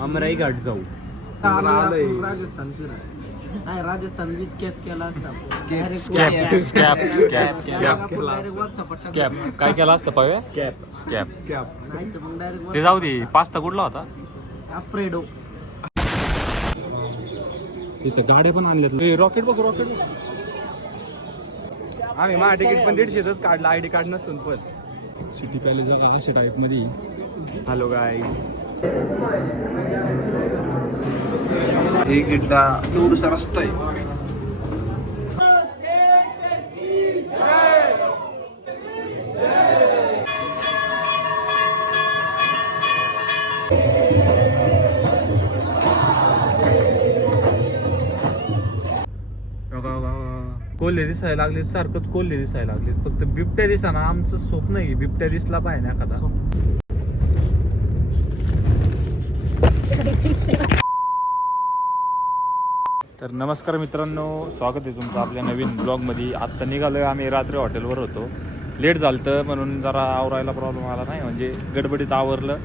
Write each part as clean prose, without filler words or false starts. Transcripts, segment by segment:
अमराई घाट जाऊ. राजस्थान फिरा नाही, राजस्थान बी स्कॅप केला असता. स्कॅप काय केला असतं पावे? स्कॅप नाही तर मग डायरेक्ट ते जाऊ दे. पास्ता कुठला होता? अफ्रेडो. तिथं गाड्या पण आणल्यात. रॉकेट बघ, रॉकेट बघ. आम्ही माझं तिकीट पण 150च काढलं, आयडी कार्ड नसून पण. सिटी पॅलेस बघा अशा टाईप मध्ये. हॅलो गाईस, एक जिल्हा एवढसा रस्ता आहे. कोल्हे दिसायला लागले, सारखंच कोल्हे दिसायला लागले. फक्त बिबट्या दिसाना. आमचं स्वप्न आहे बिबट्या दिसला पाहिजे एखादा. तर नमस्कार मित्रांनो, स्वागत आहे तुमचं आपल्या नवीन ब्लॉगमध्ये. आत्ता निघालोय आम्ही, रात्री हॉटेलवर होतो. लेट झालं म्हणून जरा आवरायला प्रॉब्लेम आला नाही, म्हणजे गडबडीत आवरलं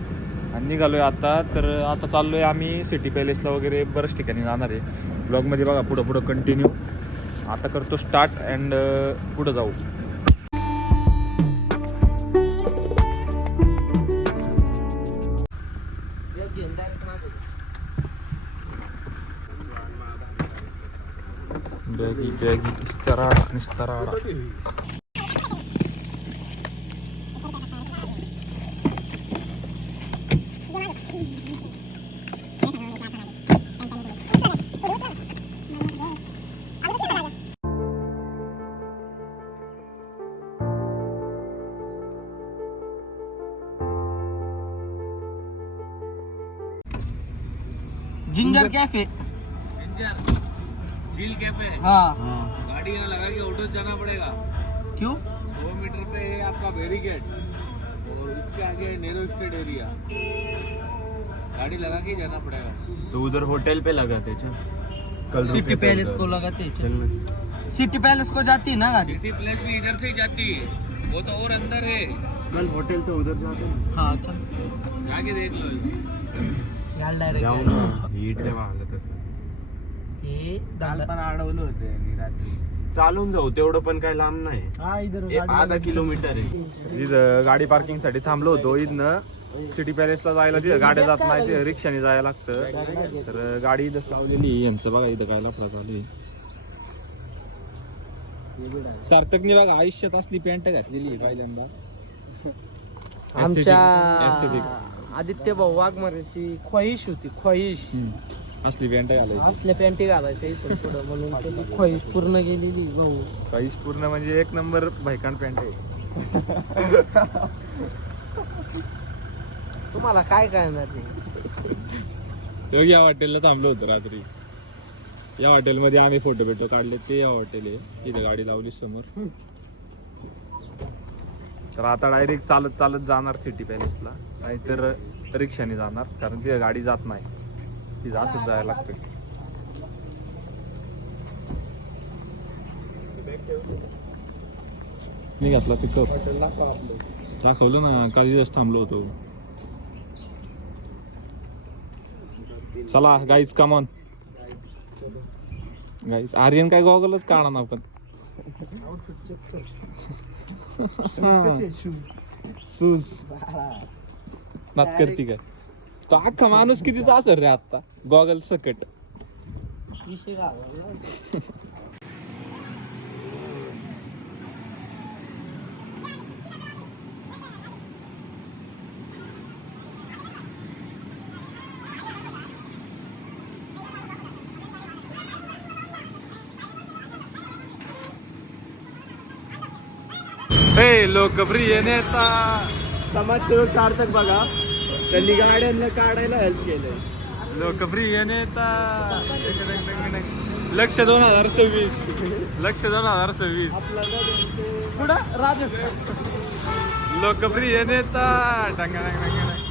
आणि निघालोय आता. तर आता चाललोय आम्ही सिटी पॅलेसला वगैरे बऱ्याच ठिकाणी जाणार आहे. ब्लॉगमध्ये बघा पुढं कंटिन्यू. आता करतो स्टार्ट अँड पुढं जाऊ. बॅगी निस्तराडा. Ginger cafe. झील कैफे. हाँ. गाड़ी यहाँ लगा के ऑटो जाना पड़ेगा. क्यों? 2 मीटर पे है आपका बैरिकेड और उसके आगे है नेरो स्टेट एरिया. गाड़ी लगा के जाना पड़ेगा. तो उधर होटल पे लगा थे. सिटी पैलेस को लगाते. सिटी पैलेस को जाती है ना गाड़ी. सिटी प्लेस भी इधर से ही जाती है, वो तो और अंदर है. कल होटल तो उधर जाते हैं. हाँ चल. जाके देख लो. यार डायरेक्ट जाऊ ना, हीट तेव्हा आलं तसं. हे काल पण अडवलं होतं रात्री. चालून जाऊ, तेवढं पण काय लांब नाही. हा इधर ½ किलोमीटर आहे. इथं गाडी पार्किंगसाठी थांबलो होतो. इथनं सिटी पॅलेसला जायला तिथं गाड्या जात नाही, तिथं रिक्षाने जायला लागतं. तर गाडी इथंच लावलेली. यांचं बघा इथं काय लफडा चालू आहे. सार्थकने बघा आयुष्यात असली पॅन्ट घातलेली आहे पहिल्यांदा. आमच्या Aesthetic. आदित्य भाऊ वाघमारेची ख्वाहिश होती. ख्वाहिश असली पॅन्ट घालायची. असल्या पॅन्टी घालायच्या इथून पुढं, म्हणून त्याची ख्वाहिश पूर्ण गेलेली भाऊ. काहीच पूर्ण म्हणजे 1 नंबर भाईकांड पॅन्ट आहे. तुम्हाला काय कळणार नाही. या हॉटेलला थांबलो होतो रात्री. या हॉटेलमध्ये आम्ही फोटो काढले. ते या हॉटेल आहे, तिथे गाडी लावली समोर. तर आता डायरेक्ट चालत जाणार सिटी पॅलेसला, नाहीतर रिक्षाने जाणार, कारण तिथे गाडी जात नाही. तिथं असंच जायला लागतं. मी घातला पिकअप. दाखवलं ना, काही दिवस थांबलो होतो. चला guys, come on guys. Aryan काय गॉगलच काढा ना आपण. शूज नात करती काय तो अख्खा माणूस कितीचा असेल रे आता गॉगल सकट. विषय घालवा. लोकप्रिय नेता समाजसेवक सार्थक बघा, त्यांनी गाड्यांना काढायला हेल्प केलंय. लोकप्रिय नेता. लक्ष 2026. लक्ष 2026. पुढं राजस्थान. लोकप्रिय नेता.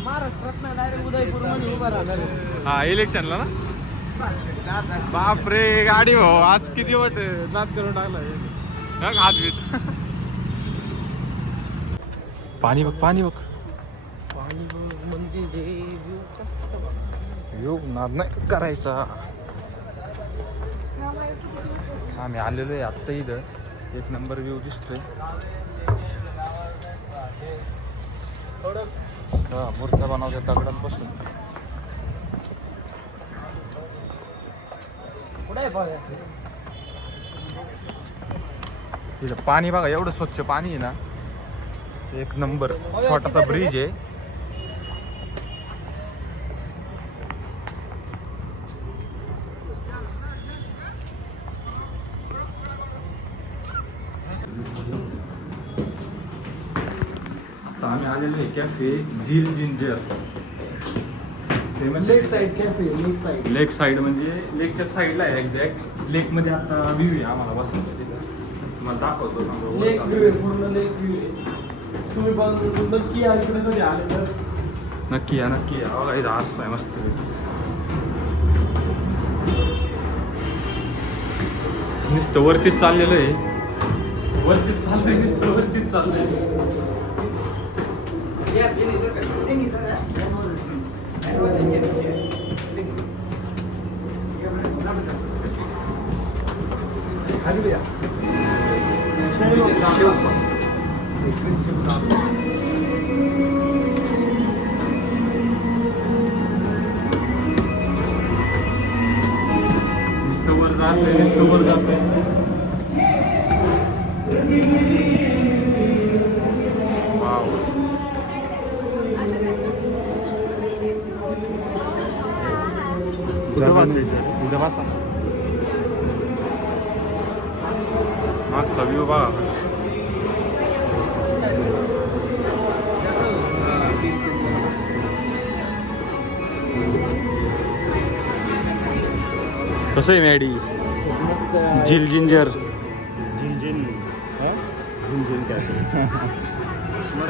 महाराष्ट्रात डायरेक्ट उदयपूर मध्ये उभा राहणार. हा, इलेक्शनला ना. बापरे गाडी हो, आज किती वाट नाद करून टाकला. हात बीत. पाणी बघ. पाणी म्हणजे योग नाद नाही करायचा. आम्ही आलेलो आहे आत्ता इथं. एक नंबर व्ह्यू दिसतोय. हा मूर्त्या बनवत्या दगडांपासून. इथं पाणी बघा एवढं स्वच्छ पाणी आहे ना. एक नंबर. छोटासा ब्रिज आहे. आता आम्ही आलेलो आहे कॅफे झील जिंजर. लेक साईड कॅफे. लेक साईड म्हणजे लेकच्या साईडला आहे एक्झॅक्ट. लेक मध्ये आता व्ह्यू आहे आम्हाला बसायला तिथं. तुम्हाला दाखवतो ना. वर लेक चाललोय. व्ह्यू आहे, पूर्ण लेक व्ह्यू आहे. तुम्ही पण नक्की या इकडे कधी आले तर. नक्की या नक्की या. बघा इथं आरसा आहे मस्त. नुसतं वरतीच चाललेलं आहे. वरतीच चाललंय. नुसतं वरतीच चाललंय. नुसतं वर जातोय. नुसतं वर जातोय. वाव. इथं बसा. मागचा व्ह्यू बघा. कसं आहे मॅडी. झील जिंजर. झिंझिन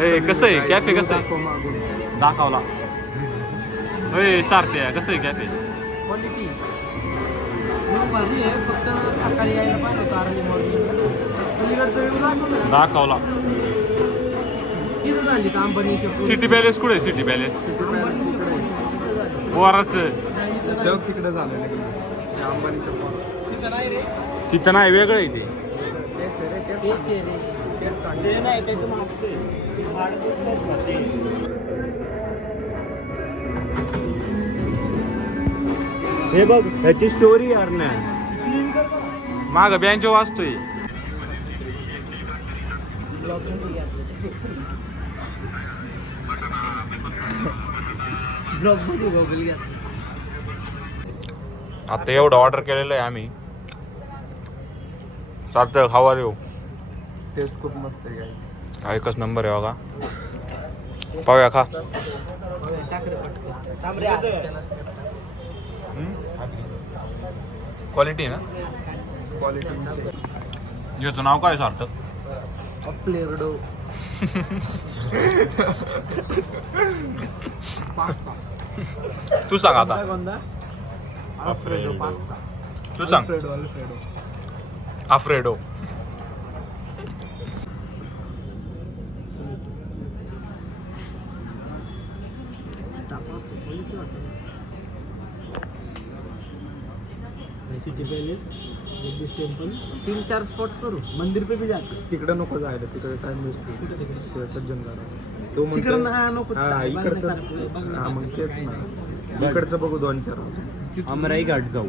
ए कसं आहे कॅफे. कसं आहे दाखवला. ए सारथ्या कसं आहे कॅफे. क्वालिटी भारी आहे. फक्त सकाळी यायला पाहिजे होतं अर्ली मॉर्निंग. दाखवला. तिथं झाली तर अंबानीच्या सिटी पॅलेस कुठे आहे. सिटी पॅलेस पोराच तिकडे झालं अंबानीच्या तिथं नाही रे. तिथं नाही वेगळं आहे ते. तेच आहे रे. ते नाही त्याचं मागचे हे बघ ह्याची स्टोरी यार ना. माग बँच वाचतोय. आता एवढं ऑर्डर केलेलं आहे आम्ही. सार्थक हाऊ आर यू. टेस्ट खूप मस्त आहे. एकच नंबर आहे बघा. पाहूया खा. क्वालिटी ना. याचं नाव काय सार्थक. प्लेअरडो. तू सांग आता. कोणता अल्फ्रेडो पास्ता. तू सांग. Alfredo. Alfredo. City palace, Jagdish temple, 3-4 spot करू. मंदिर पे भी जाते. तिकडे नको जायला. तिकडे टाइम वेस्ट. तिकडे सज्जन गाडा. तो तिकडे नको. इकडचं. हा मग तेच ना. इकडचं बघू 2-4. अमराई घाट जाऊ.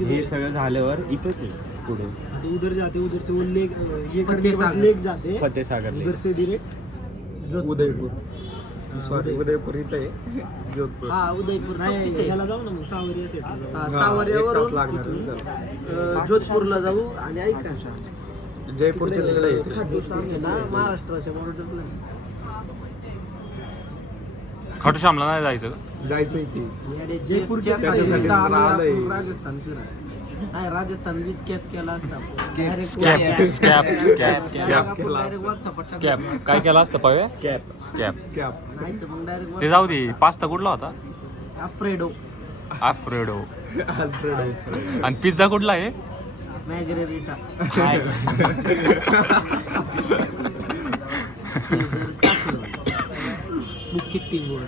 हे सगळं झाल्यावर इथंच आहे पुढे आता उधर जाते. उधर से वो लेक ये फतेहसागर. लेक जाते. फतेहसागर उधर से डायरेक्ट उदयपूर. सॉरी उदयपूर इथे आहे. जोधपूर. हा उदयपूर नाही तिथे. याला जाऊ ना मग सावरिया सेट. सावरियावरून लागणार. जोधपूरला जाऊ. आणि ऐका जयपूरच्या तिकडे येते. खाटू श्यामचे ना महाराष्ट्राच्या बॉर्डरला. खाटू श्यामला नाही जायचं का. जायचंय की जयपूरच्या त्याच्यासाठी साईडला आम्ही आलंय. आपण राजस्थान फिरा. नाही राजस्थान वीस कॅप केला असता. स्कॅप स्कॅप स्कॅप स्कॅप स्कॅप काय केलं असतं पाहूया. स्कॅप. स्कॅप. स्कॅप. नाही तर मग डायरेक्ट ते जाऊ दे. पास्ता कुठला होता. अफ्रेडो. अफ्रेडो. अल्फ्रेडो. आणि पिझ्झा कुठला आहे. मॅग्रेरिटा. मुख्य किट्टिंग बोर्ड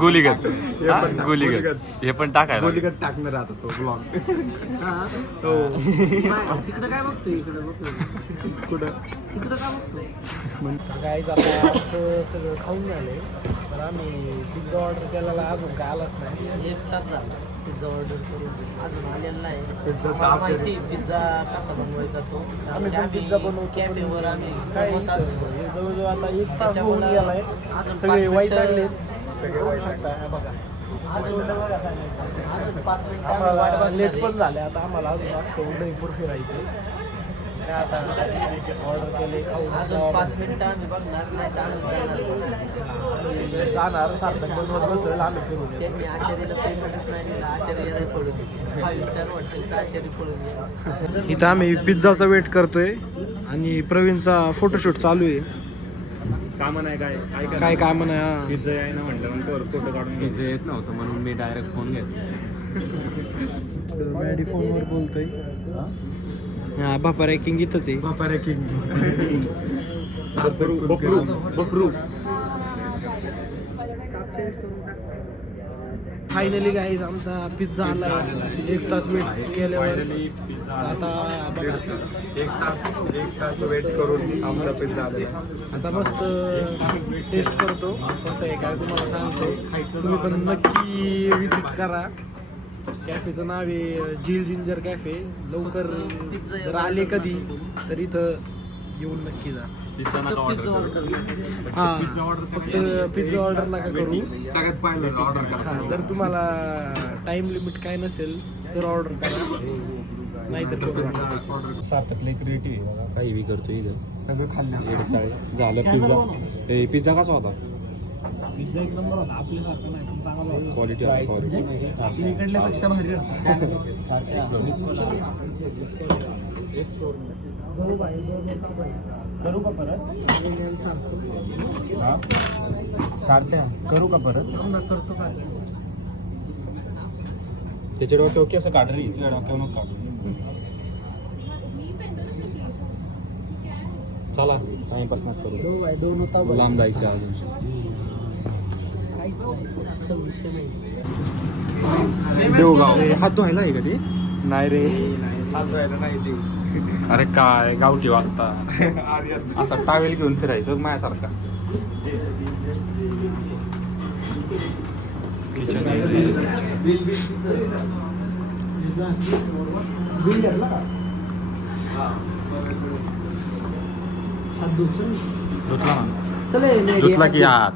गोलीगत हे हा, पण टाक, गोलीगत गोलीगत. हे पण टाकायला गोलीगत टाकणार आता तो ब्लॉग हो तिकडे काय बघतो इकडे बघतो कुठं तिकडं काय बघतो काय आता आमचं सगळं खाऊन झालंय तर आम्ही पिझ्झा ऑर्डर केलेला अजून काय आलाच नाही एक तास झाला पिझ्झा ऑर्डर करून अजून आलेला नाही पिझ्झाचा मला आचार्य. माहिती पिझ्झा कसा बनवायचा तो आम्ही पण पिझ्झा बनवतो. कॅफेवर आम्ही काय बनवत असतो जवळजवळ आता एक तास होऊन त्याच्यामुळं गेलाय अजून सगळे 5 वाईट मिनिटं- लागले सगळे वाईट शकता हा बघा अजून 5 मिनिटं आम्ही वाट आम्हाला बघणार लेट आहे. पण झाले आता आम्हाला अजून अख्खं उदयपूर फिरायचे काय आता ऑर्डर केले खाऊन अजून 5 मिनिटं आम्ही बघणार नाही तर आम्ही जाणार सार्थक बनवत बसेल आम्ही फिरून येऊ. त्यांनी आचार्याला पेमेंटच नाही दिलं आचार्याला पळून गेले 5 स्टार हॉटेलचा आचार्य पळून गेला इथं आम्ही पिझ्झाचा वेट करतोय आणि प्रवीणचा फोटोशूट चालू आहे कामं नाही काय काय म्हणा पिझ्झा आहे ना म्हटलं नंतर फोटो काढून पिझ्झा येत नव्हतं म्हणून मी डायरेक्ट फोन घेतला. मॅडी फोनवर बोलतोय हा बापा रॅकिंग इथंच आहे बापा रे किंग बकरू फायनली गाईज आमचा पिझ्झा आला एक तास वेट केल्यावर आता बघा, एक तास वेट करून आमचा पिझ्झा आलेला आता मस्त टेस्ट करतो कसं आहे काय तुम्हाला सांगतो तुम्ही पण नक्की विजिट करा कॅफेचं नाव आहे झील जिंजर कॅफे लवकर जर आले कधी तर इथं येऊन नक्की जा पिझ्झा नका पिझ्झा ऑर्डर ऑर्डर हां फक्त पिझ्झा ऑर्डर नका करू सगळ्यात पहिलं ऑर्डर करा हां जर तुम्हाला टाइम लिमिट काय नसेल तर ऑर्डर करा नाहीतर करू नका. सार्थक लई क्रिएटिव्ह आहे काही बी करतो इथं सगळं खाल्लं झालं पिझ्झा पिझ्झा कसा होता पिझ्झा एक नंबर होता आपल्यासारखं नाही पण चांगला होता. क्वालिटी आपल्या इकडल्यापेक्षा भारी करू का परत सारख्या करू का परत करतो का त्याच्या डोक्यावर कसं काढ रे तुझ्या डोक्यावर नको काढू चला टाइमपास नका करू दोन होता लांब जायचं अजून देवगाव हात धुवायला आहे का ते नाही रे हात धुवायला नाही देऊ अरे काय गावठी वागता असा टावेल घेऊन फिरायचं माझ्यासारखा किचन हात धुवून धुतला ना चले धुतला की हात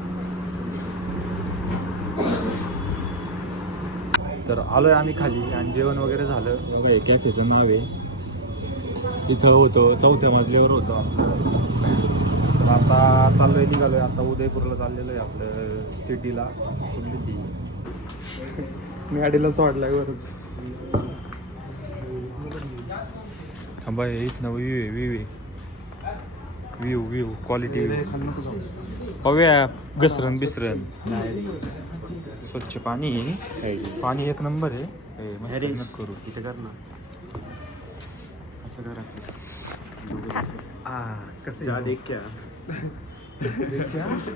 तर आलोय आम्ही खाली आणि जेवण वगैरे झालं बघा हे कॅफेचं नाव आहे इथं होतं 4थ्या मजल्यावर होतं आपलं तर आता चाललोय निघालोय आता उदयपूरला चाललेलं आहे आपलं सिटीला कुठली ती मी गाडीला सोडलाय वरून थांबा इथनं व्ह्यू आहे व्ह्यू क्वालिटी हव्या घसरण बिसरण स्वच्छ पाणी पाणी एक नंबर आहे मस्त मेहनत करू इथे कर ना असं कर असं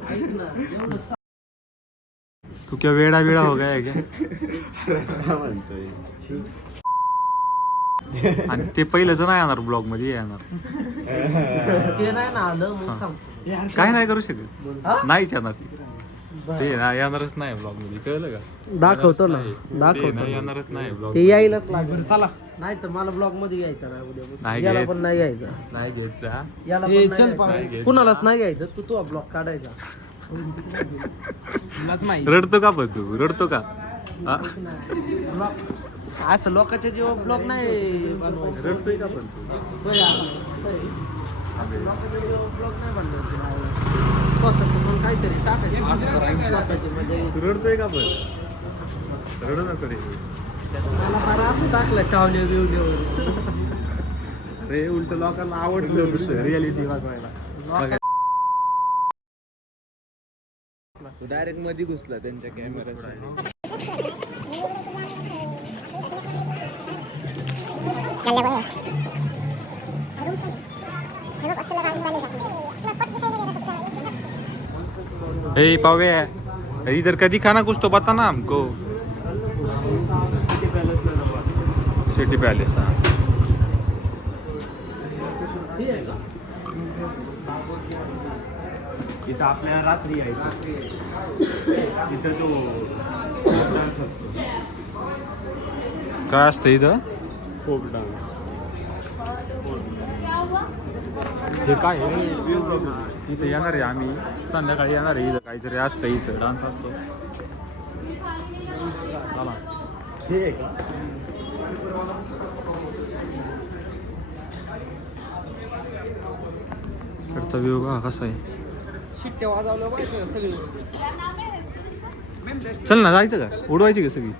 ऐक ना एवढं तू क्या वेडा वेडा हो गया है क्या आणि ते पहिलंच नाही येणार ब्लॉग मध्ये येणार ते नाही ना आलं मग सांगतो काय नाही करू शकत नाहीच येणार ते येणारच नाही ब्लॉग मध्ये कळलं का दाखवतो ना ते दाखवतो नाही येणारच नाही ब्लॉग ते यायलाच लागेल चला नाही तर मला ब्लॉग मध्ये यायचं नाही उद्या नाही याला घेत. पण नाही यायचं नाही घ्यायचा याला पण ए, नाही चल यायचं. नाही घ्यायचा. कुणालाच नाही घ्यायचं तू ब्लॉग काढायचा रडतो का पण तू रडतो का हा? असं लोकांच्या जीवा ब्लॉग नाही बनवायचं रडतोय का पण तू होय, होय. लोकांच्या जीवा ब्लॉग नाही बनवायचं स्वतःचं पण काहीतरी टाकायचं स्वतःची म्हणजे तू रडतोय का पण रडू नको रे मला फार असं टाकलं कावले देऊ अरे उलट लोकांना आवडलं रियालिटी वाजवायला डायरेक्ट मध्ये घुसला त्यांच्या कॅमेऱ्यासाठी हे पावे इधर कभी खाना कुछ तो बता ना हमको। सिटी पैलेस हाँ। इथं आपल्या रात्री यायचं इथं जो डान्स असतो काय असतं इथं? Folk dance. हे काय आहे? इथं येणार आहे आम्ही संध्याकाळी येणार आहे. इथं काहीतरी असतं, इथं डान्स असतो. चला हे आहे का? इकडचा व्ह्यू बघा कसा आहे. शिट्ट्या वाजवल्या माहिती सगळी. चल ना जायचं का? उडवायची का सगळी?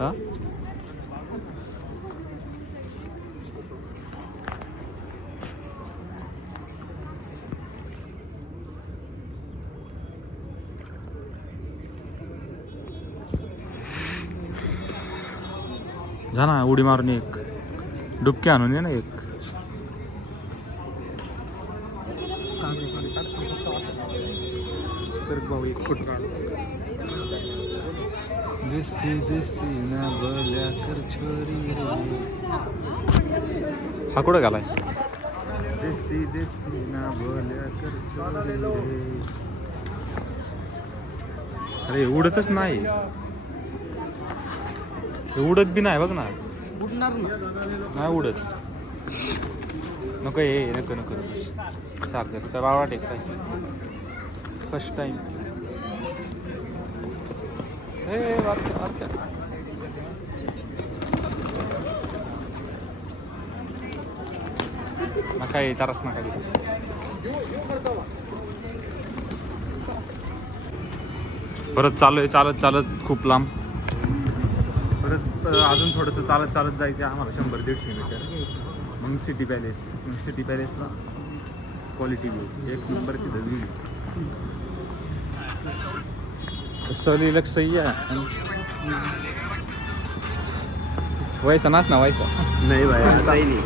हा जा ना, उडी मारून एक डुबकी आणून ये ना एक. हा कुठं घालाय? देसी देसी ना बोल्या कर चोरी रे. अरे उडतच नाही, उडत बी नाही बघ ना. उडणार ना. नाही उडत. नको ये नको नको चालतं काय बाबा टेक काय फर्स्ट टाइम. नका ये तरच नका. परत चालू चालत चालत खूप लांब. परत अजून थोडंसं चालत चालत जायचं आम्हाला 100-150 मीटर. मग सिटी पॅलेस. मग सिटी पॅलेसला क्वालिटी व्ह्यू एक नंबर तिथं व्ह्यू. सली लग सही आहे. वैसा नाच ना वैसा. नाही भाई असंही नाही.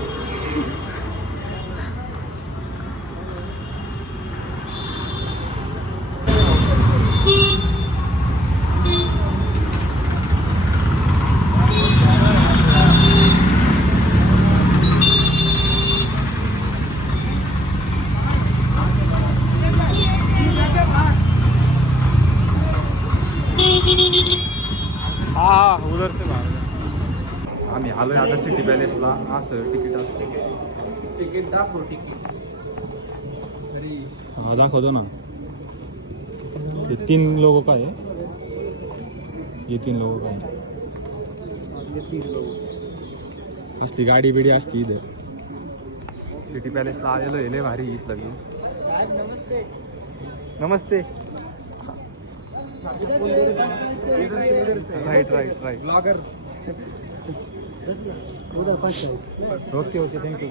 हा उधर से बाहेर. आम्ही आलोय आता सिटी पॅलेसला. असं तिकीट असतं. तिकीट दाखव तिकीट. हा दाखवतो ना. हे 3 लोगों का है. ये 3 लोगों का है. असली गाडी बिडी असती इथं. सिटी पॅलेसला आलेलो आहे. लय भारी इथलं व्ह्यू. नमस्ते. Right right right. Blogger. Okay okay thank you.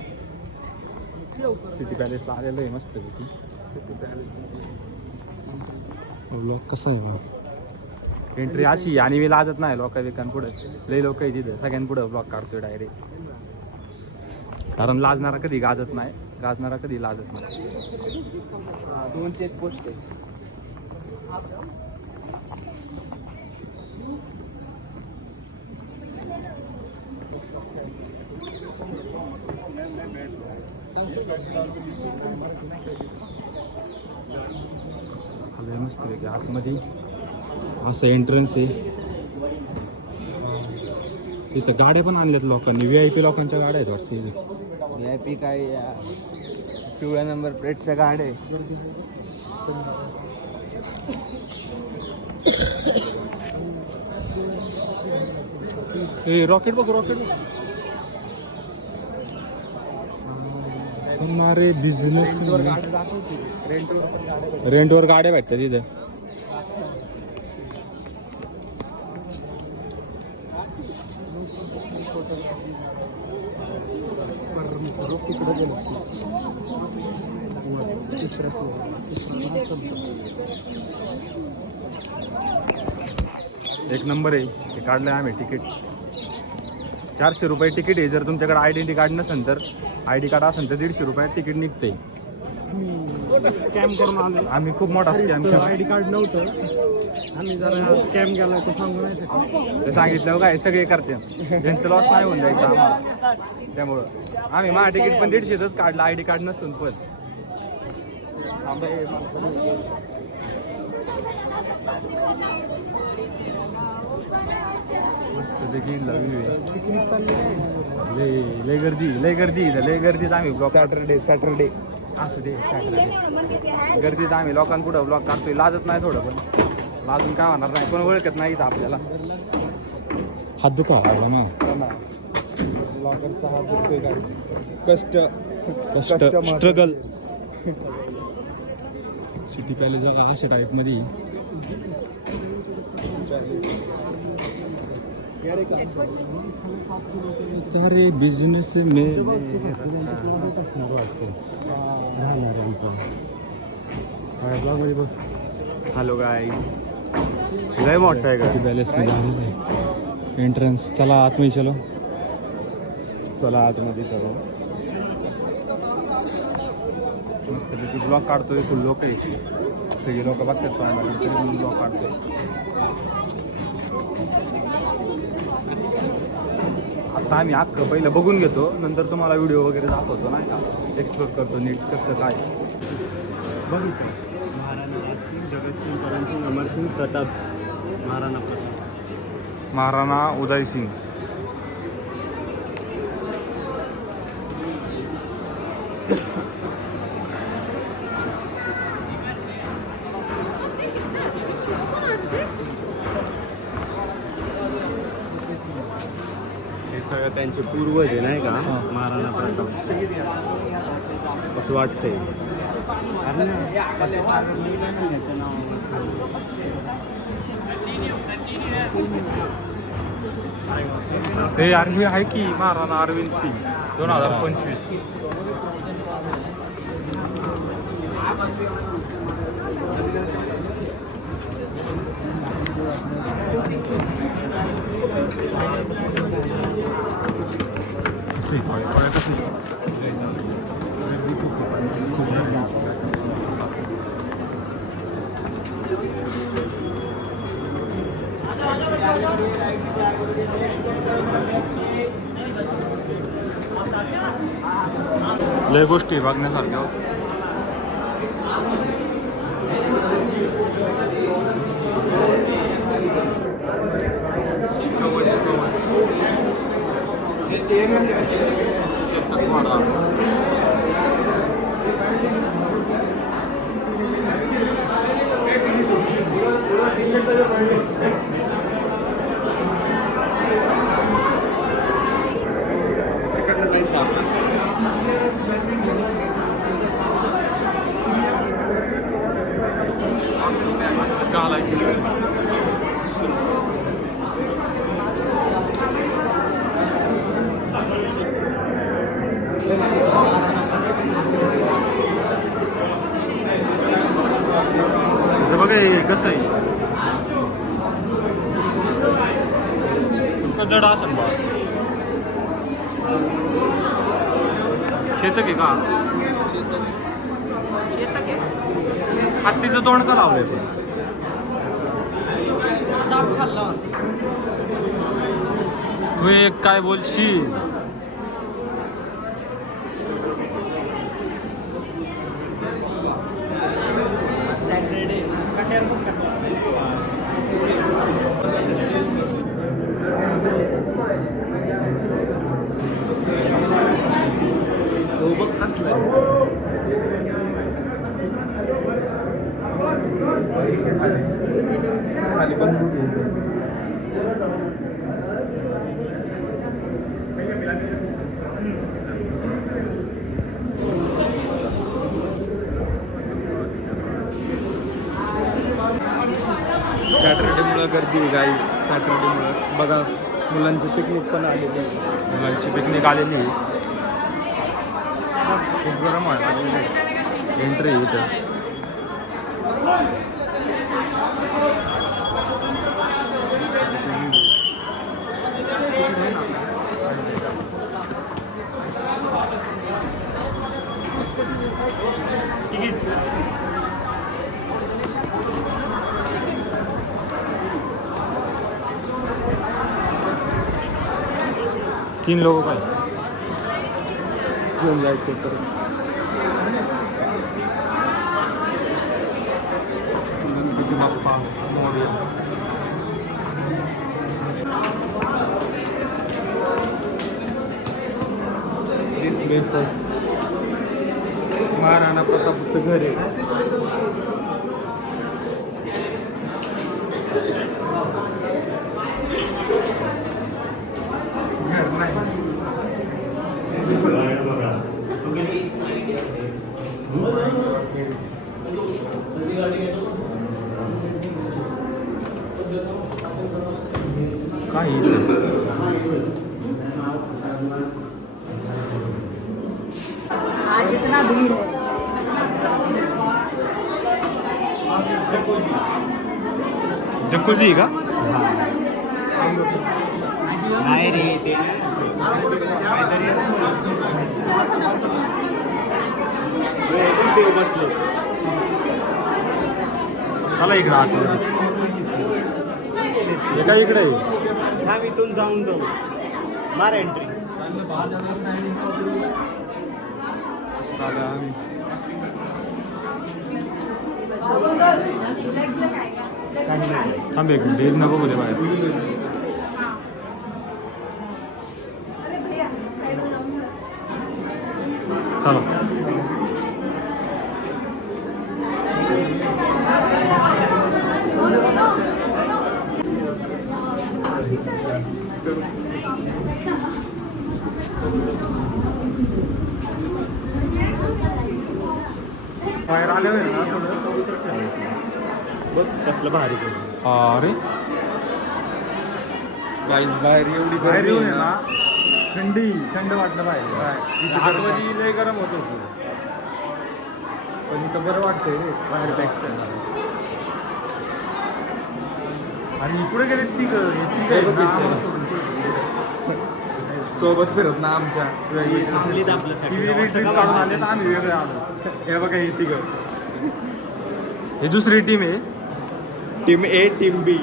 City पॅलेसला आलेलो आहे मस्त पैकी. ब्लॉग कसा आहे बा. एंट्री अशी आणि मी लाजत नाही लोकांपुढे. लई लोक आहे तिथं सगळ्यांपुढे ब्लॉग काढतोय डायरेक्ट. कारण लाजणारा कधी गाजत नाही, गाजणारा कधी लाजत नाही. 2 चेक पोस्ट आहे. मस्त पैकी आतमध्ये असं एंट्रन्स आहे. इथं गाड्या पण आणल्यात लोकांनी. VIP लोकांच्या गाड्या आहेत वाटतं इथे. VIP काय पिवळ्या नंबर प्लेटच्या गाड्या. ए रॉकेट बघ रॉकेट. अरे बिझनेस रेंटवर गाड्या भेटतात तिथं. एक नंबर आहे. हे काढलंय आम्ही तिकीट. 400 रुपये तिकीट आहे. जर तुमच्याकडे आयडेंटिटी कार्ड नसेल तर, ID कार्ड असेल तर 150 रुपयात तिकीट निघते. स्कॅम करून आलो. आम्ही खूप मोठा स्कॅम केला. आय डी कार्ड नव्हतं, आम्ही जरा स्कॅम केला तो सांगू नाही शकत. ते सांगितलं काय सगळे करते त्यांचं लॉस नाही होऊन जायचं आम्हाला. त्यामुळं आम्ही माझं तिकीट पण 150च काढलं, आय डी कार्ड नसून पण. मस्त देखील पिकनिक चालली आहे. लय गर्दीत आम्ही ब्लॉग सॅटरडे असू दे सॅटरडे गर्दीत आम्ही लोकांपुढं ब्लॉग काढतोय. लाजत नाही थोडं, पण लाजून काय होणार नाही, पण ओळखत नाही इथं आपल्याला. हात दुखावा लागला ना. ब्लॉगरचा हात दुखतोय काय. कष्ट स्ट्रगल. सिटी पॅलेस बघा अशा टाईपमध्ये. सारे बिझनेस हॅलो गाईस, लय मोठा आहे सिटी पॅलेस मध्ये आलेलं आहे. एंट्रन्स. चला आतमध्ये चलो. चला आतमध्ये चलो. मस्त पैकी ब्लॉग काढतोय. फुल लोक आहे, सगळे लोक बघतात पाहायला, तरी म्हणून ब्लॉग काढतोय. आता आम्ही अख्खं पहिलं बघून घेतो, नंतर तुम्हाला व्हिडिओ वगैरे दाखवतो नाही का. एक्सप्लोर करतो नीट कसं काय बघितलं. जगतसिंग करणसिंग अमरसिंग प्रताप महाराणा उदय सिंग. हे सगळं त्यांचे पूर्वज आहे नाही का, महाराणा प्रताप असं वाटतंय. हे यार हे आहे की महाराणा अरविंद सिंग 2025. लय गोष्टी बघण्यासारख्या. बघा हे कसं आहे, नुसतं जड असेल बा. शेतक आहे का? हत्तीचं तोंड का लावलंय पण? साप खाल्ला. तू एक काय बोलशील? खाली बंदूक आहे. सॅटरडेमुळं गर्दी आहे गाईस. सॅटरडेमुळं बघा मुलांची पिकनिक पण आलेली आहे. मुलांची पिकनिक आलेली आहे. खूप गरम आहे. एंट्री इथं. 3 लोक काय घेऊन जायचे तर Ganpati Bappa Morya. This way first. Maharana प्रतापचं घर आहे. घर नाही. काय आज इतना भीड़ है. जकुजी का नाही रे ते बसले. चला इकडे आतमध्ये. हे काय इकडे आहे? आम्ही इथून जाऊन जाऊ. मार एंट्री. थांब एक मिनिट न बघू दे बाहेर. चला बाहेर आले ना बघ कसलं भारी केलं. अरे गाईज बाहेर एवढी बाहेर गर्दी येऊन आहे आहे ना. ना थंड वाटलं बाहेर. आतमध्ये लय गरम होत होतं पण इथं बरं वाटतंय रे बाहेरपेक्षा. आणि इकडे गेले ती सोबत फिरत ना आमच्या काढून आले तर आम्ही वेगळे आलो. हे बघा ही तिघ. ही दुसरी टीम आहे. टीम ए टीम बी.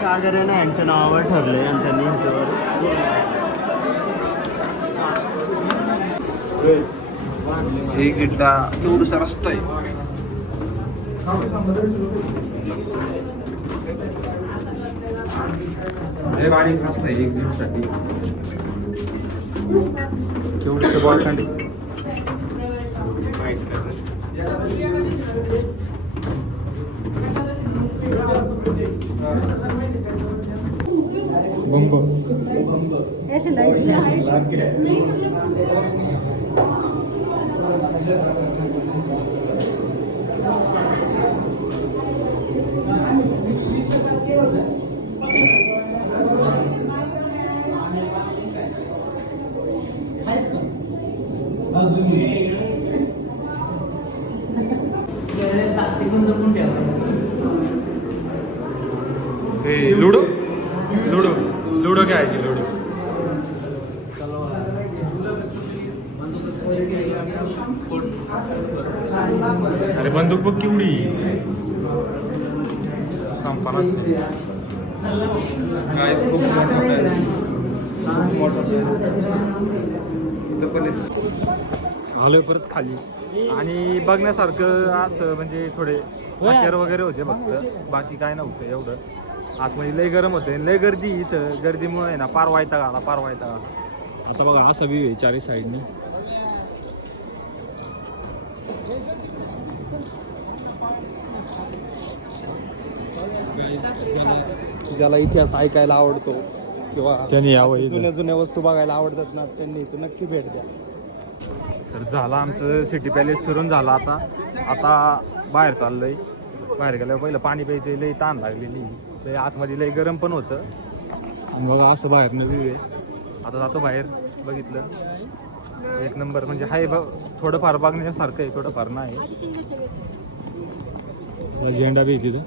सागर आहे ना यांच्या नावावर ठरले आणि त्यांनी ह्याच्यावर एक्झिटला एवढसा रस्ता आहे. लय बारीक रस्ता आहे एक्झिट साठी. केवढे बॉयफ्रेंड ऐसे नहीं जिया. लुडो लुडो लुडो खेळायची लुडो. अरे बंदूक बघ केवढी संपणार. गाईज खूप मोठा आहे. खूप मोठा इथं पण आलोय परत खाली. आणि बघण्यासारखं असं म्हणजे थोडे हाकेर वगैरे होते फक्त, बाकी काय नव्हतं एवढं. आतमध्ये लय गरम होते, लय गर्दी इथं. गर्दीमुळे आहे ना पार वायता आला. आता बघा असा व्ह्यू आहे चारी साईडनी. ज्याला इतिहास ऐकायला आवडतो किंवा त्यांनी यावं इथं. जुन्या जुन्या वस्तू बघायला आवडतात ना, त्यांनी इथं नक्की भेट द्या. तर झालं आमचं सिटी पॅलेस फिरून झालं. आता बाहेर चाललंय. बाहेर गेल्यावर पहिलं पाणी प्यायचं, लई ताण लागलेली. लई आतमध्ये लई गरम पण होतं. आणि बघा असं बाहेरनं व्ह्यू आहे. आता जातो बाहेर. बघितलं एक नंबर म्हणजे हाय थोडंफार बघण्यासारखं आहे, थोडंफार नाही. झेंडा बी आहे तिथे.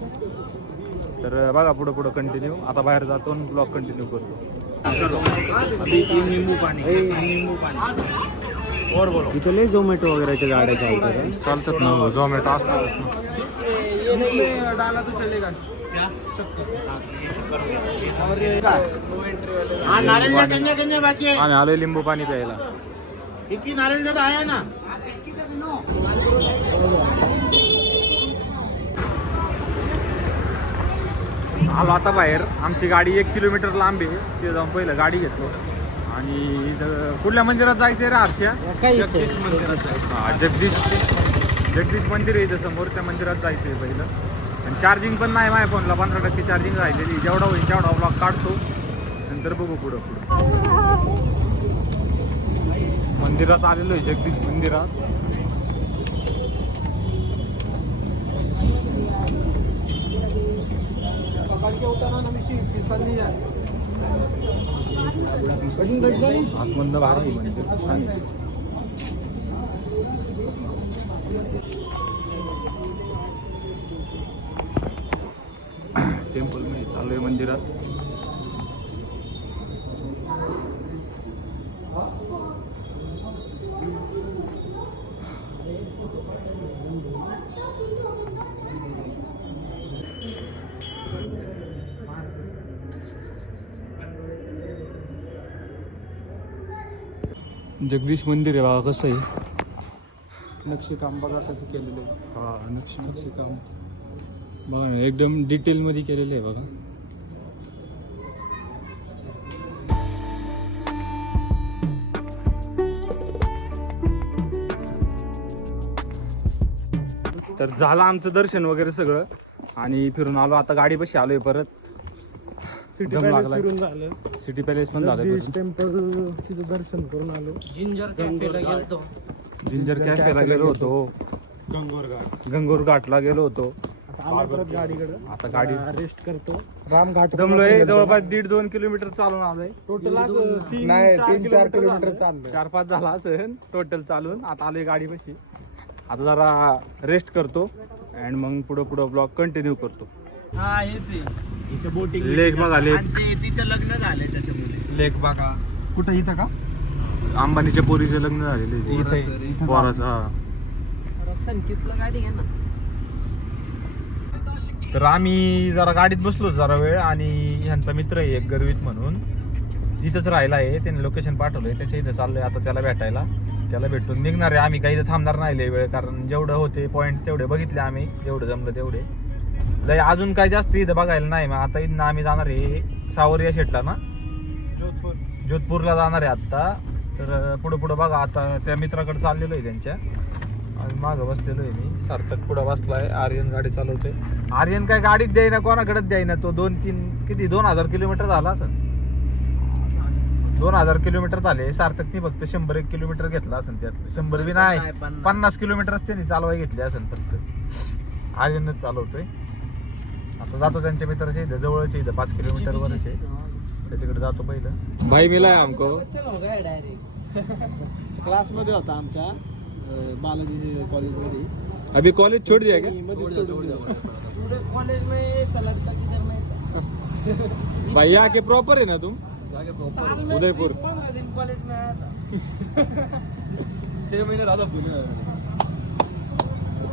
तर बघा पुढं पुढं कंटिन्यू. आता बाहेर जातो आणि ब्लॉग कंटिन्यू करतो. इथं लय झोमॅटो वगैरेच्या गाड्या चालतात. चालतात ना, झोमॅटो असणारच ना. डाला तो चलेगा. आम्ही आलोय लिंबू पाणी प्यायला. आलो आता बाहेर. आमची गाडी 1 किलोमीटर लांब आहे. तिथे जाऊन पहिलं गाडी घेतलो आणि इथं कुठल्या मंदिरात जायचं आहे रे हर्षा? जगदीश मंदिरात जायचं. हा, जगदीश मंदिर आहे इथं समोर. त्या मंदिरात जायचं आहे पहिलं. आणि चार्जिंग पण नाही माझ्या फोनला, 15% चार्जिंग राहिलेली. जेवढा होईल तेवढा ब्लॉग काढतो, नंतर बघू पुढं. मंदिरात आलेलो आहे, जगदीश मंदिरात. आतमधनं भारी मंदिर छान आहे. टेम्पल मध्ये चालू आहे मंदिरात. जगदीश मंदिर आहे बघा कसं आहे. नक्षीकाम बघा कसं केलेलं आहे. हा, नक्षीकाम बघा ना, एकदम डिटेलमध्ये केलेलं आहे बघा. तर झालं आमचं दर्शन वगैरे सगळं आणि फिरून आलो. आता गाडी बशी आलोय परत. सिटी दम पॅलेस लागलाय. फिरून झालं. सिटी पॅलेस पण झालं. जगदीश टेम्पल तिथं दर्शन करून आलो. जिंजर कॅफेला गेलतो. जिंजर कॅफेला गेलो होतो. गंगोर घाटला गेलो होतो. आता आलो परत गाडीकडे. आता गाडी रेस्ट करतो. रामघाट दमलोय. जवळपास 1.5-2 किलोमीटर चालून आलोय. टोटल असं 3-4 किलोमीटर चाललं. 4-5 झाला असेल टोटल चालून. आता आलोय गाडी बशी. आता जरा रेस्ट करतो आणि मग पुढं ब्लॉग कंटिन्यू करतो. हा हेच आहे. इथं बोटिंग लेक बघा, लेक. तिथं लग्न झालंय त्याच्यामुळे. लेक बघा. कुठं इथं का? अंबानीच्या पोरीचे लग्न झालेले. पोराचं. हा. सनकिसला गाडी घ्या ना. तर आम्ही जरा गाडीत बसलो जरा वेळ आणि ह्यांचा मित्र आहे एक गर्वित म्हणून, इथंच राहिला आहे. त्याने लोकेशन पाठवलंय. त्याच्या इथं चाललंय आता त्याला भेटायला. त्याला भेटून निघणार आहे. आम्ही काही इथं थांबणार नाही लय वेळ, कारण जेवढं होते पॉईंट तेवढे बघितले आम्ही, जेवढं जमलं तेवढे. लय अजून काही जास्त इथं बघायला नाही. मग आता इथं आम्ही जाणार आहे सावरिया शेटला ना, जोधपूरला जाणार आहे आत्ता. तर पुढं बघा. आता त्या मित्राकडे चाललेलो आहे त्यांच्या आणि मागं बसलेलो आहे मी. सार्थक पुढं बसलाय. आर्यन गाडी चालवतोय. आर्यन काय गाडीत द्यायना, कोणाकडेच द्यायना. तो 2,000 किलोमीटर झाला असेल. 2000 किलोमीटर झाले. सार्थकनी फक्त 100-1 किलोमीटर घेतला असेल. त्यात 100 बी नाही, 50 किलोमीटरच त्यांनी चालवाय घेतले असेल फक्त. आर्यनच चालवतोय. आता जातो त्यांच्या मित्राच्या इथं, जवळच इथं 5 किलोमीटर वरच आहे. त्याच्याकडे जातो पहिलं. भाई मिला हमको. क्लास मध्ये होता आमच्या बालाजी कॉलेजमध्ये. अभी कॉलेज छोड़ दिया क्या? कॉलेज में ये लगता किधर नहीं था. भाई यहाँ के प्रॉपर है ना तुम? उदयपुर. 15 दिन कॉलेज में आया था. 6 महीने रहा पुणे.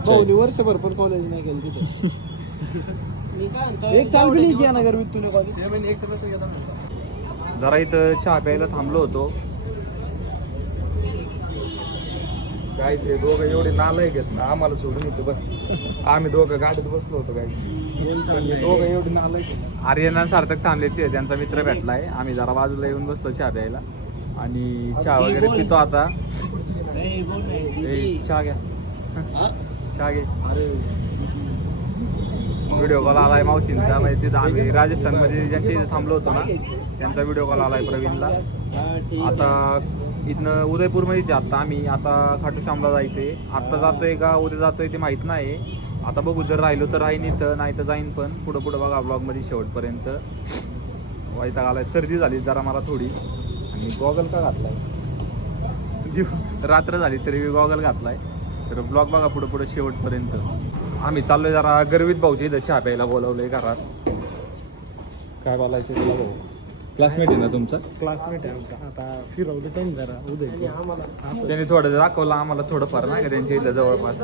भाऊनी वर्षभर पण कॉलेज नाही केलं तिथं. मी काय म्हणतो, 1 साल भी नहीं किया नगर विथ तूने कॉलेज. 6 महीने 1 सेमेस्टर गेला मी. जरा इथं चहा प्यायला थांबलो होतो. काय ते दोघं एवढे नालायक आहेत ना, आम्हाला सोडून इथं बस. आम्ही दोघं गाडीत बसलो होतो. काय दोघं एवढे नालायक. आर्यन आणि सार्थक थांबले. ते त्यांचा मित्र भेटलाय. आम्ही जरा बाजूला येऊन बसलो चहा प्यायला आणि चहा वगैरे पितो आता. चहा घ्या. चहा घे. व्हिडिओ कॉल आलाय मावशींचा. म्हणजे तिथं आम्ही राजस्थानमध्ये ज्यांच्या इथे थांबलो होतो ना, त्यांचा व्हिडिओ कॉल आलाय प्रवीणला. आता इथनं उदयपूरमध्येच आता आम्ही. आता खाटूश्यामला जायचंय. आत्ता जातोय का उद्या जातोय ते माहीत नाही. आता बघू, जर राहिलो तर राहीन इथं, नाही तर जाईन. पण पुढं बघा ब्लॉगमध्ये शेवटपर्यंत. वैताग आलाय. सर्दी झाली जरा मला थोडी. आणि गॉगल का घातलाय? रात्र झाली तरी मी गॉगल घातलाय. तर ब्लॉग बघा पुढे पुढे शेवटपर्यंत. आम्ही चाललोय जरा गर्वित भाऊची इथं चहा प्यायला बोलावलंय घरात. काय बोलायचं तुला भाऊ? क्लासमेट आहे ना तुमचा? क्लासमेट आहे आमचा. आता फिरवलं त्यांनी जरा उदय त्यांनी थोडं दाखवलं आम्हाला थोडंफार नाही का त्यांच्या इथलं जवळपास.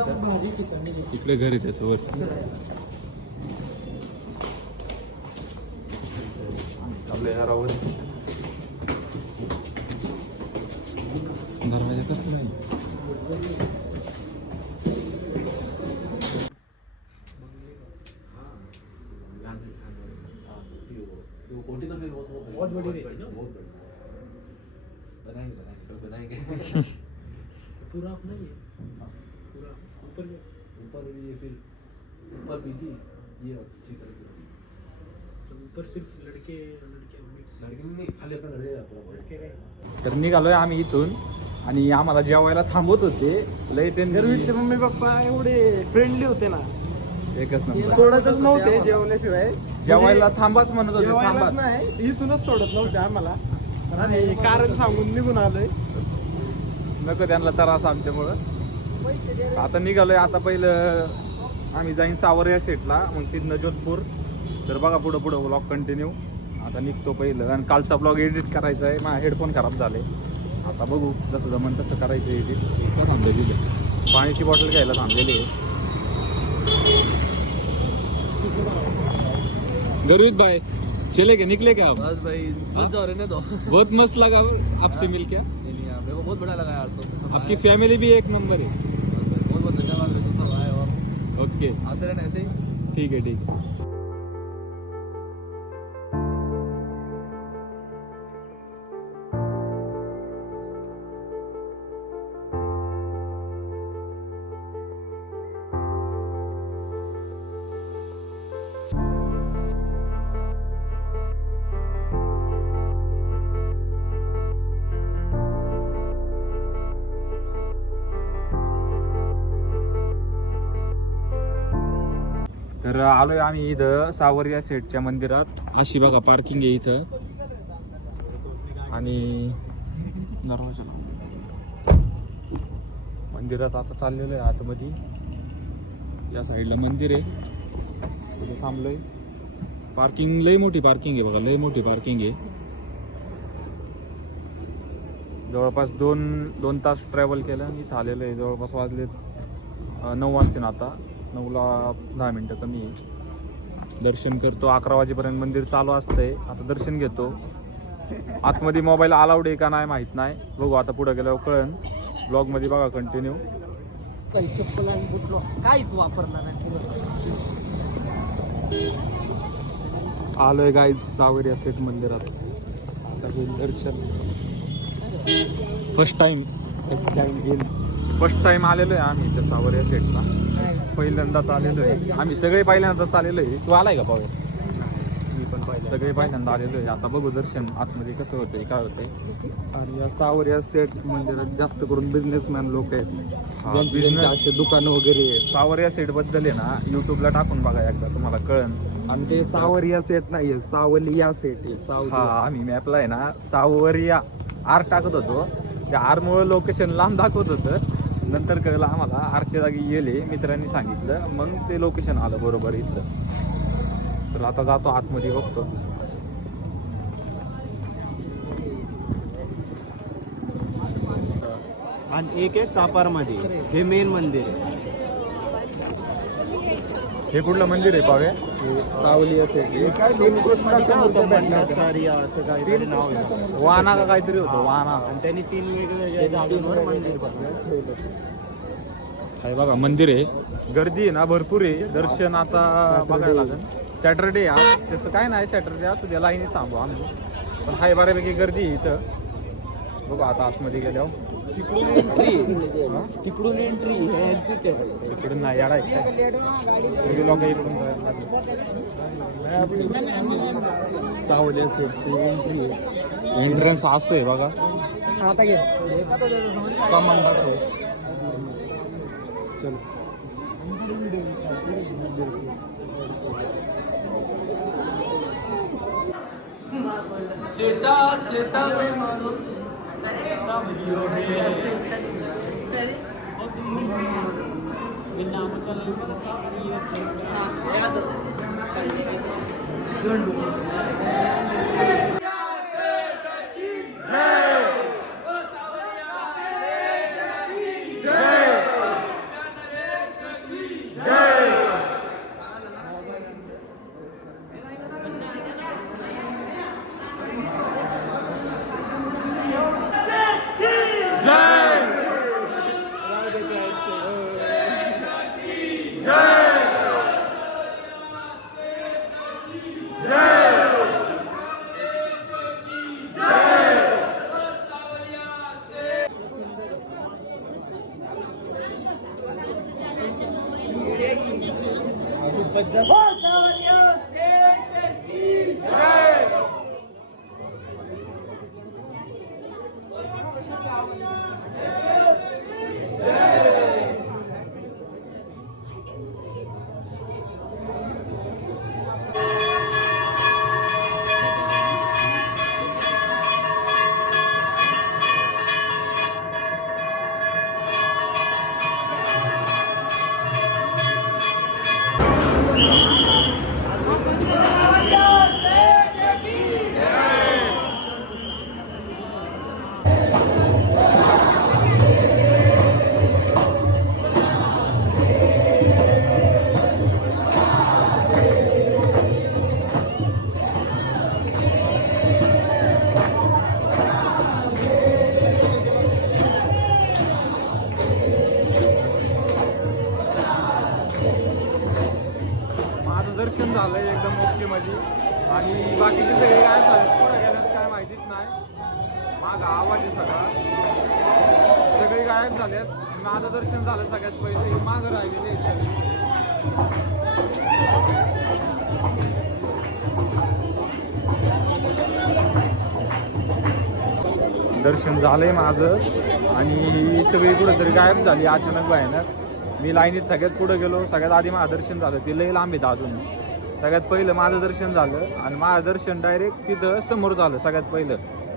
इकडे घरीच आहे सोबत. चाललोय जरा वर. दरवाजा कसला नाही. बहुत बड़ी रहती है ना, बनाएंगे पूरा अपना ही है, पूरा ऊपर भी ये फिर ऊपर भी थी ये अच्छी तरह की तो ऊपर सिर्फ लड़के मिक्स लड़के नहीं खाली अपना लड़के रहे. तर निघालोय आम्ही इथून आणि आम्हाला जेवायला थांबवत होते. लय गर्वीचे मम्मी पप्पा एवढे फ्रेंडली होते ना, एकच नंबर. सोडतच नव्हते जेवल्याशिवाय. जेवायला थांबाच म्हणत होते. जेवायलाच थांबा नाही, इथूनच सोडत नव्हते आम्हाला. आणि कारण सांगून निघून आलोय. नको त्यांना त्रास आमच्यामुळं. आता निघालोय. आता पहिलं आम्ही जाईन सावरिया सेटला, मग तिथनं जोधपूर. तर बघा पुढं पुढं ब्लॉग कंटिन्यू. आता निघतो पहिलं. आणि कालचा ब्लॉग एडिट करायचा आहे. माझा हेडफोन खराब झाले. आता बघू जसं जमन तसं करायचं एडिट. काय थांबले तिथे पाण्याची बॉटल घ्यायला थांबलेली आहे. गरीब भाई चले क्या निकले क्या आप? बस भाई मत जाओ रहने दो. बहुत मस्त लगा आपसे मिल क्या. मेरे को बहुत बड़ा लगा यार. तो आपकी फैमिली भी एक नंबर है. बहुत बहुत धन्यवाद. तुम सब आए और ओके आते रहना ऐसे ही. ठीक है ठीक है. तर आलोय आम्ही इथं सावरिया सेटच्या मंदिरात. अशी बघा पार्किंग आहे इथं. आणि दरवाजा मंदिरात आता चाललेलो आहे आतमध्ये. या साईडला मंदिर आहे. तिथे थांबलोय. पार्किंग लय मोठी पार्किंग आहे बघा. लय मोठी पार्किंग आहे. जवळपास दोन तास ट्रॅव्हल केलं आणि इथं आलेलं आहे. जवळपास वाजले 9 वाजतील आता. 9ला 10 मिनटं कमी आहे. दर्शन करतो. 11 वाजेपर्यंत मंदिर चालू असतंय. आता दर्शन घेतो. आतमध्ये मोबाईल अलाउड आहे का नाही माहीत नाही. बघू आता पुढे गेल्यावर कळन. ब्लॉगमध्ये बघा कंटिन्यू. चप्पल आणि बुटलो काहीच वापरणार नाही. आलोय गाईज सावरिया सेट मंदिरात. आता होईल दर्शन. फर्स्ट टाइम आलेलो आहे आम्ही त्या सावरिया सेटला. पहिल्यांदाच आलेलो आहे आम्ही. सगळे पहिल्यांदाच आलेलो आहे. तू आलाय का पावे? मी पण पाहिलं. सगळे पहिल्यांदा आलेलो आहे. आता बघू दर्शन आतमध्ये कसं होतंय काय होतंय. आणि या सावरिया सेट मंदिरात जास्त करून बिझनेसमॅन लोक आहेत. ज्यांचे असे दुकानं वगैरे आहेत. सावरिया सेट बद्दल आहे ना युट्यूबला टाकून बघा एकदा तुम्हाला कळन. आणि ते सावरिया सेट नाहीये, सावलिया सेट आहे. हा आम्ही मॅपला आहे ना सावरिया आर टाकत होतो. त्या आरमुळे लोकेशन लांब दाखवत होतं. नंतर कळलं आम्हाला आरच्या जागी गेले. मित्रांनी सांगितलं मग ते लोकेशन आलं बरोबर इथलं. तर आता जातो आतमध्ये बघतो. आणि एक आहे चापारमध्ये. हे मेन मंदिर आहे. हे कुठलं मंदिर आहे पावे? सावलिया सेट. काय कृष्णाच्या मूर्त्या भेटल्या सारिया असं काहीतरी नाव आहे. वाना का काहीतरी होतं. वाना. आणि त्यांनी 3 वेगवेगळ्या जागेवर मंदिर ठेवलं. हे बघा मंदिर आहे. गर्दी आहे ना भरपूर आहे. दर्शन आता बघायला लागेल. सॅटरडे आज त्याचं काय नाही. सॅटरडे असू द्या लाईनीत थांबू आम्ही. पण हाय बऱ्यापैकी गर्दी आहे इथं. बघू आता आतमध्ये गेल्यावर. तिकडून एंट्री इकडून नाही याडा आहे लोक इकडून सावलिया सेटची एंट्री आहे. एंट्रन्स असं आहे बघा. आता घे कमान दाखव. चल सेटा सेटा में माणूस माझं दर्शन झालंय एकदम ओके मध्ये आणि बाकीचे सगळे काय झाले पुढे गेल्यात काय माहितीच नाही. माझा आवाज आहे सगळा, सगळे गायब झालेत. माझं दर्शन झालं सगळ्यात पहिले, मागं राहिलेले आहेत सगळे. दर्शन झालंय माझं आणि सगळी कुठेतरी गायब झाली अचानक भयानक. मी लाईनीत सगळ्यात पुढे गेलो, सगळ्यात आधी माझं दर्शन झालं. ते लई लांब येतं अजून. सगळ्यात पहिलं माझं दर्शन झालं आणि माझं दर्शन डायरेक्ट तिथं समोर झालं सगळ्यात पहिलं.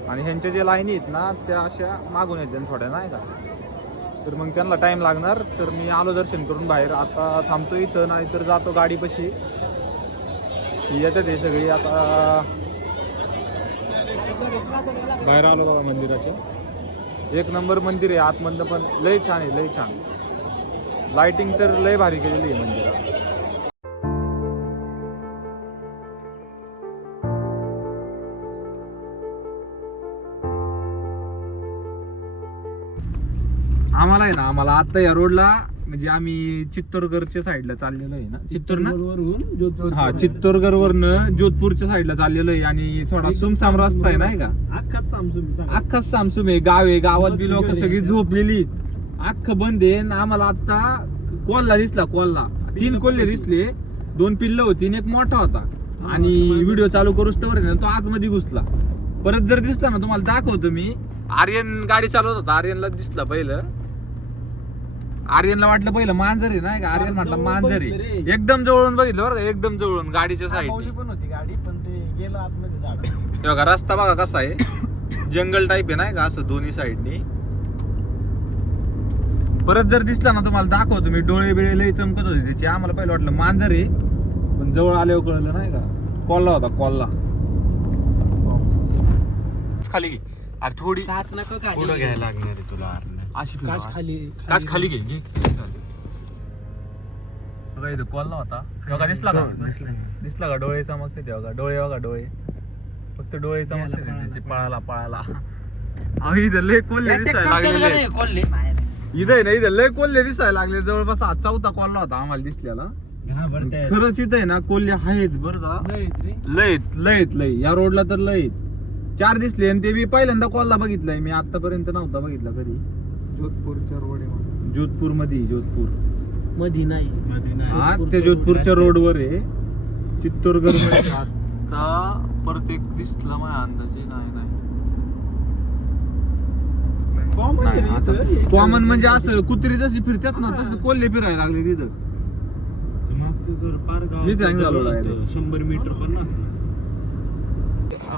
आणि ह्यांच्या जे लाईनी आहेत ना त्या अशा मागून येतात थोड्या नाही का, तर मग त्यांना टाईम लागणार. तर मी आलो दर्शन करून बाहेर, आता थांबतो इथं, नाही तर जातो गाडीपाशी. येतात हे सगळी. आता बाहेर आलो बाबा मंदिराच्या. एक नंबर मंदिर आहे, आतमधलं पण लय छान आहे, लय छान. लाइटिंग तर लय भारी केलेली आहे मंदिरात. आम्हाला आहे ना, आम्हाला आता या रोडला म्हणजे आम्ही चित्तोरगडच्या साईडला चाललेलो आहे ना, चित्तोर ना वरून हा, चित्तोरगड वरनं जोधपूरच्या साईडला चाललेलो आहे आणि थोडा सुमसाम रस्ता आहे नाही का. अख्खाच सामसूम अख्खाच सामसूम आहे, गाव आहे, गावात बी लोक सगळी झोपलेली, अख्खं बंद आहे. आम्हाला आता कोल्हा दिसला, कोल्हा 3 कोल्हे दिसले, 2 पिल्ल होती आणि एक मोठा होता. आणि व्हिडिओ चालू करूच तर ना तो आतमध्ये घुसला. परत जर दिसला ना तुम्हाला दाखवतो मी. आर्यन गाडी चालवत होता, आर्यनला दिसला पहिलं. आर्यनला वाटलं पहिलं मांजर आहे नाही का, आर्यन म्हटलं मांजर आहे. एकदम जवळून बघितलं बरं का, एकदम जवळून गाडीच्या साईडने पण होती गाडी, पण ते गेलं आतमध्ये झाड. हे बघा रस्ता बघा कसा आहे, जंगल टाईप आहे नाही का असं दोन्ही साईडनी. परत जर दिसला ना तुम्हाला दाखवतो मी. डोळे बिळे लई चमकत होते त्याची. आम्हाला पहिलं वाटलं मांजर आहे, पण जवळ आल्यावर कळलं नाही का कोल्हा होता, कोल्हा. खाली घे अरे थोडी, पुढं घ्यायला लागणार आहे तुला अशी फिरव. काच खाली काच खाली घे, घे बघा इथं कोल्हा होता. बघा दिसला का, दिसला का डोळे चमकते ते बघा, डोळे बघा, डोळे फक्त डोळे चमकते त्याचे. पळाला पळाला. अहो इथं लय कोल्हे दिसायला लागलेले. इथं आहे ना, इथं लय कोल्हे दिसायला लागले. जवळपास हा 4था कोल्हा होता आम्हाला दिसलेला. खरंच इथं आहे ना कोल्हे आहेत बरं का, लयत लयत लय. या रोडला तर लयत 4 दिसले आणि ते बी पहिल्यांदा कोल्हा बघितलाय मी, आतापर्यंत नव्हता बघितला कधी. जोधपूरच्या रोड आहे, जोधपूर मध्ये, जोधपूर मधी नाही. हा त्या जोधपूरच्या रोडवर आहे. चित्तोरगड मध्ये आता परत एक दिसला माझ्या अंदाजे. नाही कॉमन म्हणजे असं कुत्री जशी फिरतात ना तसं कोल्हे फिरायला लागले तिथं. मागचं घर पार गाव मीच हँग झालो direct. 100 मीटर पण नसतं.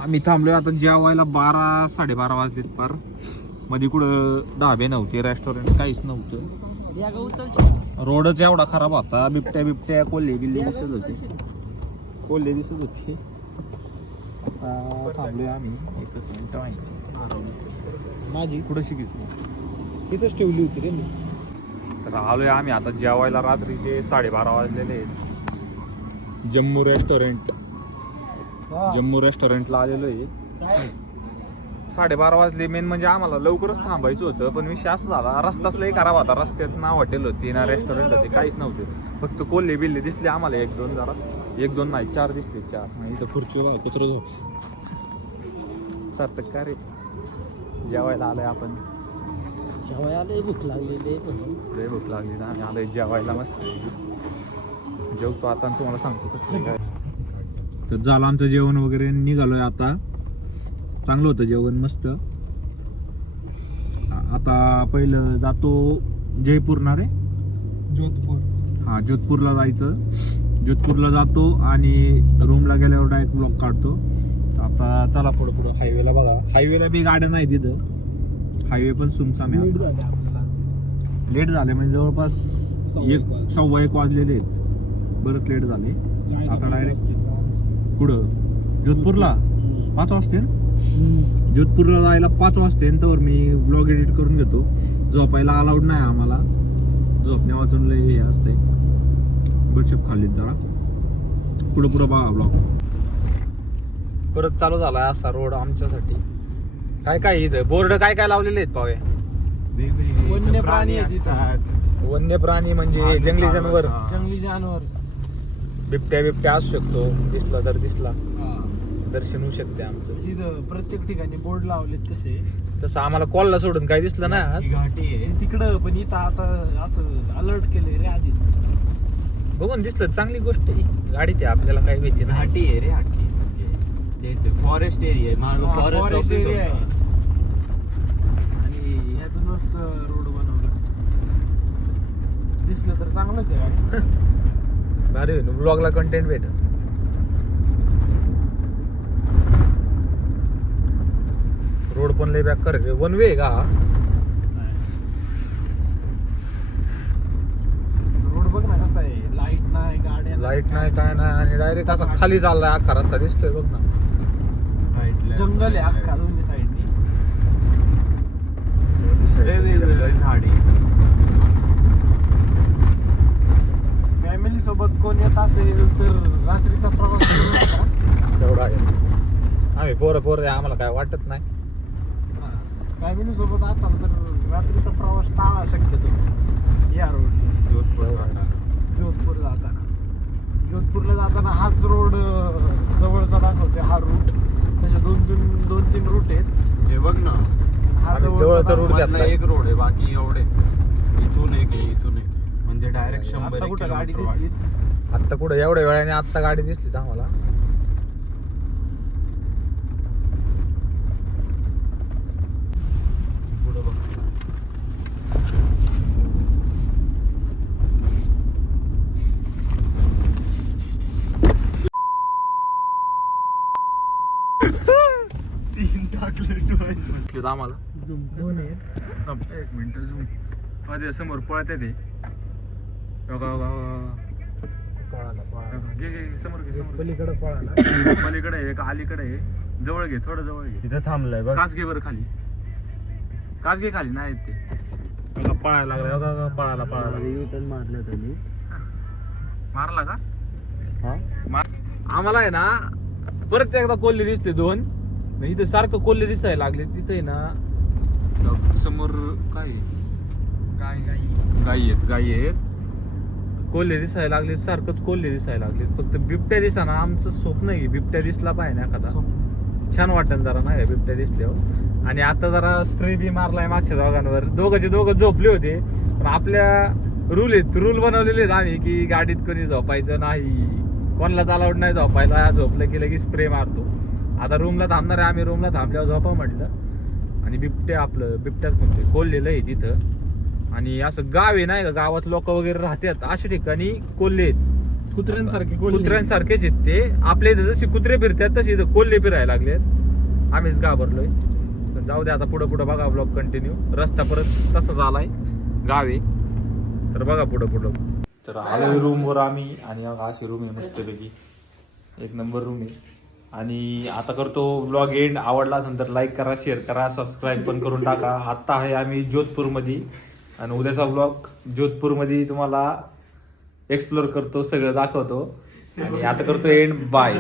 आम्ही थांबलोय आता जेवायला 12-12:30 वाजलेत पार. मध्ये कुठं ढाबे नव्हते, रेस्टॉरंट काहीच नव्हतं. रोडच एवढा खराब होता. बिबट्या कोल्हे बिल्ले दिसत होते. कोल्हे दिसत होते. थांबलोय आम्ही. एकच मिनिट माझी कुठं शिकायचं तिथंच ठेवली होती रे मी. तर आलोय आम्ही आता जेवायला. रात्रीचे 12:30 वाजलेले आहेत. जम्मू रेस्टॉरंटला आलेलो आहे. 12:30 वाजले. मेन म्हणजे आम्हाला लवकरच थांबायचं होतं, पण विषय असं झाला रस्ताच लई खराब होता. रस्त्यात ना हॉटेल होती ना रेस्टॉरंट होते, काहीच नव्हते. फक्त कोल्हे बिल्ले दिसले आम्हाला 1-2 जरा. 1-2 नाही 4 दिसले. 4 इथं खुर्चीवर कुत्र झोप सार्थक का रे. जेवायला आलोय आपण. जेवायला भूक लागलेली लय भूक लागली ना. आम्ही आलोय जेवायला. मस्त जेवतो आता आणि तुम्हाला सांगतो कसं काय. तर झालं आमचं जेवण वगैरे. निघालोय आता. चांगलं होतं जेवण, मस्त. आता पहिलं जातो जयपूर ना रे, जोधपूर. हा जोधपूरला जायचं. जोधपूरला जातो आणि रूमला गेल्यावर डायरेक्ट ब्लॉग काढतो. आता चला पुढं हायवेला बघा. हायवेला बी गाड्या नाही तिथं. हायवे पण सुमसाम आहे. लेट झाले म्हणजे जवळपास 1-1:15 वाजलेले आहेत. बरंच लेट झाले. आता डायरेक्ट पुढं जोधपूरला 5 वाजते. जोधपूरला जायला 5 वाजते. तर मी ब्लॉग एडिट करून घेतो. झोपायला अलाउड नाही आम्हाला. झोपण्या वाचून लय हे असतंय. बडशेप खाल्लीत जरा. पुढं बघा ब्लॉग. परत चालू झालाय असा रोड आमच्यासाठी. काय इथं बोर्ड काय लावलेले आहेत पावे. वन्य प्राणी असतात. वन्य प्राणी म्हणजे जंगली जानवर. जंगली जानवर. बिबट्या असू शकतो. दिसला तर दिसला. दर्शन होऊ शकते आमचं. तिथं प्रत्येक ठिकाणी बोर्ड लावलेत तसे. तसं आम्हाला कॉलला सोडून काही दिसलं ना आज. घाटी आहे तिकडं, पण इथं आता असं अलर्ट केलंय रे आधीच. बघून दिसलं चांगली गोष्ट आहे. गाडी ते आपल्याला काही भीती नाही. घाटी आहे रे. घाटी म्हणजे फॉरेस्ट एरिया आहे. फॉरेस्ट एरिया आहे. आणि यातूनच रोड बनवला. दिसलं तर चांगलंच आहे गाडी. भारी ब्लॉगला कंटेंट भेट. रोड पण लय बॅक कर. 1 वे का रोड बघ ना कसा आहे. लाईट नाही, गाड्या लाईट नाही काय नाही. आणि डायरेक्ट असा खाली चाललाय अख्खा रस्ता दिसतोय बघ ना. जंगल आहे अख्खा दोन्ही साईडनी. झाडी. फॅमिली सोबत कोण येत असेल तर रात्रीचा प्रवास करू नका. तेवढा आहे. आम्ही पोरं आहे, आम्हाला काय वाटत नाही. फॅमिली सोबत असाल तर रात्रीचा प्रवास टाळा शक्यतो. या रोड जोधपूरला जाताना हाच रोड जवळचा दाखवते. हा रूट तसे 2-3 रूट आहेत. हे बघ ना. हा जवळचा रूट मधला एक रोड आहे. बाकी एवढे इथून एक म्हणजे डायरेक्ट 100 आता कुठं गाडी किलोमीटर दिसली. आत्ता कुठं एवढ्या वेळाने आत्ता गाडी दिसलीच आम्हाला. पुढं बघ. दिसलीत आम्हाला. दोन आहेत. 1 मिनिट झूम. माझ्या समोर पळत आहे ते. घे समोर घे. पलीकडे पळाला. पलीकडे आहे का अलीकडे आहे. जवळ घे, थोडं जवळ घे. तिथं थांबलाय बघ. काच घे बरं खाली. काच घे खाली. नाही ते बघा पळायला लागला. पळाला मारलं त्यांनी. मारला का. हा आम्हाला आहे ना परत एकदा कोल्हे दिसले 2. इथे सारखं कोल्हे दिसायला लागले. तिथे ना समोर काय गाई आहेत. कोल्हे दिसायला लागले. सारखंच कोल्हे दिसायला लागले. फक्त बिबट्या दिसाना. आमचं स्वप्न आहे बिबट्या दिसला पाहिजे एखादा. छान वाटन जरा नाही बिबट्या दिसल्यावर. आणि आता जरा स्प्रे बी मारलाय मागच्या दोघांवर. दोघं झोपले होते. पण आपल्या रूल बनवलेले आहेत आम्ही की गाडीत कोणी झोपायचं नाही. कोणालाच अलाउड नाही झोपायला. झोपलं की लगेच स्प्रे मारतो. आता रूमला थांबणार आहे आम्ही. रूमला थांबल्यावर झोपा म्हटलं. आणि बिबट्याच म्हणतोय कोल्हेलं आहे तिथं. आणि असं गाव आहे नाही का, गावात लोक वगैरे राहतात अशा ठिकाणी कोल्हे आहेत. कुत्र्यांसारखे कुत्र्यांसारखेच आहेत ते. आपल्या इथे जसे कुत्रे फिरतात तसे इथं कोल्हे फिरायला लागलेत. आम्हीच घाबरलोय. पण जाऊ दे आता पुढं पुढं बघा ब्लॉग कंटिन्यू. रस्ता परत तसाच आलाय गावी, तर बघा पुढं पुढं. तर आलोय रूमवर आम्ही आणि अशी रूम आहे मस्तपैकी, एक नंबर रूम आहे. आणि आता करतो ब्लॉग एंड. आवडला असेल तर लाईक करा, शेअर करा, सबस्क्राईब पण करून टाका. आत्ता आहे आम्ही जोधपूरमध्ये आणि उद्याचा ब्लॉग जोधपूरमध्ये तुम्हाला एक्सप्लोर करतो, सगळं दाखवतो. आणि आता करतो एंड. बाय.